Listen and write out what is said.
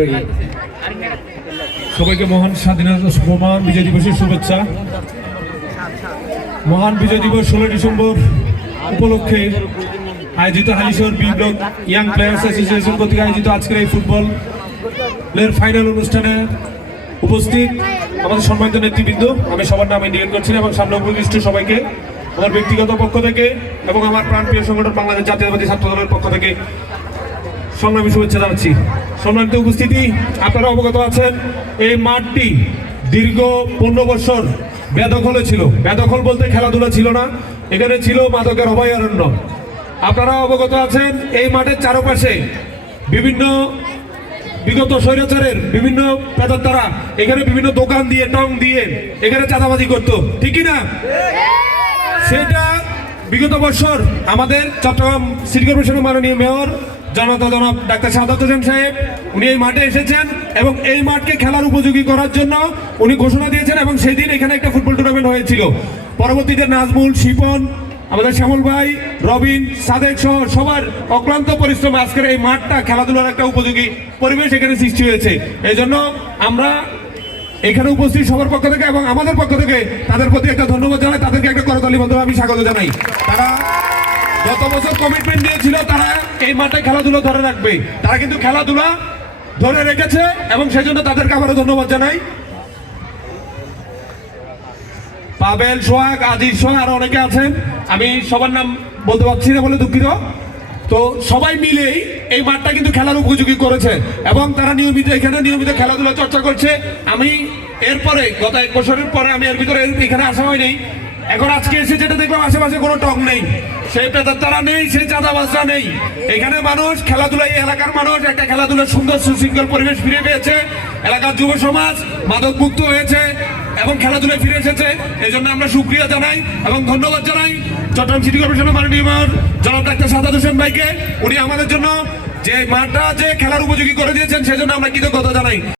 রহিম সবাইকে মহান স্বাধীনতা মহান বিজয় দিবসের শুভেচ্ছা। মহান বিজয় দিবস ষোলো ডিসেম্বর উপলক্ষে আয়োজিত Halisahar B block young players association কর্তৃক আয়োজিত আজকের এই ফুটবল এর ফাইনাল অনুষ্ঠানে উপস্থিত আমাদের সম্মানিত নেতৃবৃন্দ। আমি সবার নামে ইন্ডিকেট করছি এবং সামনে উপবিষ্ট সবাইকে আমার ব্যক্তিগত পক্ষ থেকে এবং আমার প্রাণপ্রিয় সংগঠন বাংলাদেশ জাতীয়তাবাদী ছাত্র দলের পক্ষ থেকে সংগ্রামী শুভেচ্ছা জানাচ্ছি। সম্মানিত উপস্থিতি আপনারা অবগত আছেন এই মাঠটি দীর্ঘ পনেরো বছর বেদখলে ছিল। বেদখল বলতে খেলাধুলা ছিল না এখানে ছিল মাদকের অভয়ারণ্য। আপনারা অবগত আছেন এই মাঠের চারপাশে বিভিন্ন বিগত স্বৈরাচারের বিভিন্ন পেতার এখানে বিভিন্ন দোকান দিয়ে টং দিয়ে এখানে চাঁদাবাজি করতো। ঠিকই না? সেটা বিগত বছর আমাদের চট্টগ্রাম সিটি কর্পোরেশনের মাননীয় মেয়র জনতা জনাব ডাক্তার সাদাত হোসেন সাহেব, উনি এই মাঠে এসেছেন এবং এই মাঠকে খেলার উপযোগী করার জন্য উনি ঘোষণা দিয়েছেন এবং সেই দিন এখানে একটা ফুটবল টুর্নামেন্ট হয়েছিল। পরবর্তীতে নাজমুল, শিপন, আমাদের শ্যামল ভাই, রবিন, সাদেক সহ সবার অক্লান্ত পরিশ্রম আজকের এই মাঠটা খেলাধুলার একটা উপযোগী পরিবেশ এখানে সৃষ্টি হয়েছে। এই জন্য আমরা এখানে উপস্থিত সবার পক্ষ থেকে এবং আমাদের পক্ষ থেকে তাদের প্রতি একটা ধন্যবাদ জানাই। তাদেরকে একটা করতালি বন্ধু আমি স্বাগত জানাই। তারা গত বছর কমিটমেন্ট নিয়েছিল তারা এই মাঠে খেলাধুলা ধরে রাখবে। তারা কিন্তু খেলাধুলা ধরে রেখেছে এবং সেজন্য তাদেরকে আবারও ধন্যবাদ জানাই। পাবেল সোহাগ, আজিজ সোহাগ আরও অনেকে আছেন। আমি সবার নাম বলতে পারছি না বলে দুঃখিত। তো সবাই মিলেই এই মাঠটা কিন্তু খেলার উপযোগী করেছে এবং তারা নিয়মিত এখানে নিয়মিত খেলাধুলা চর্চা করছে। আমি এরপরে গত এক বছরের পরে আমি এর ভিতরে এখানে আসা হয়নি। এখন আজকে এসে যেটা দেখলাম, আশেপাশে কোনো টক নেই। সেই তারা নেই, সেই চাঁদাবাজরা নেই। এখানে মানুষ, খেলাধুলা, এই এলাকার মানুষ, একটা খেলাধুলার সুন্দর সুশৃঙ্খল পরিবেশ ফিরে পেয়েছে। এলাকার যুব সমাজ মাদক মুক্ত হয়েছে এবং খেলাধুলায় ফিরে এসেছে। এই জন্য আমরা সুক্রিয়া জানাই এবং ধন্যবাদ জানাই চট্টগ্রাম সিটি কর্পোরেশনের মাননীয় মেয়র জনাব ডাক্তার সাদাত হোসেন ভাইকে। উনি আমাদের জন্য যে মাঠটা, যে খেলার উপযোগী করে দিয়েছেন, সেজন্য আমরা কৃতজ্ঞতা জানাই।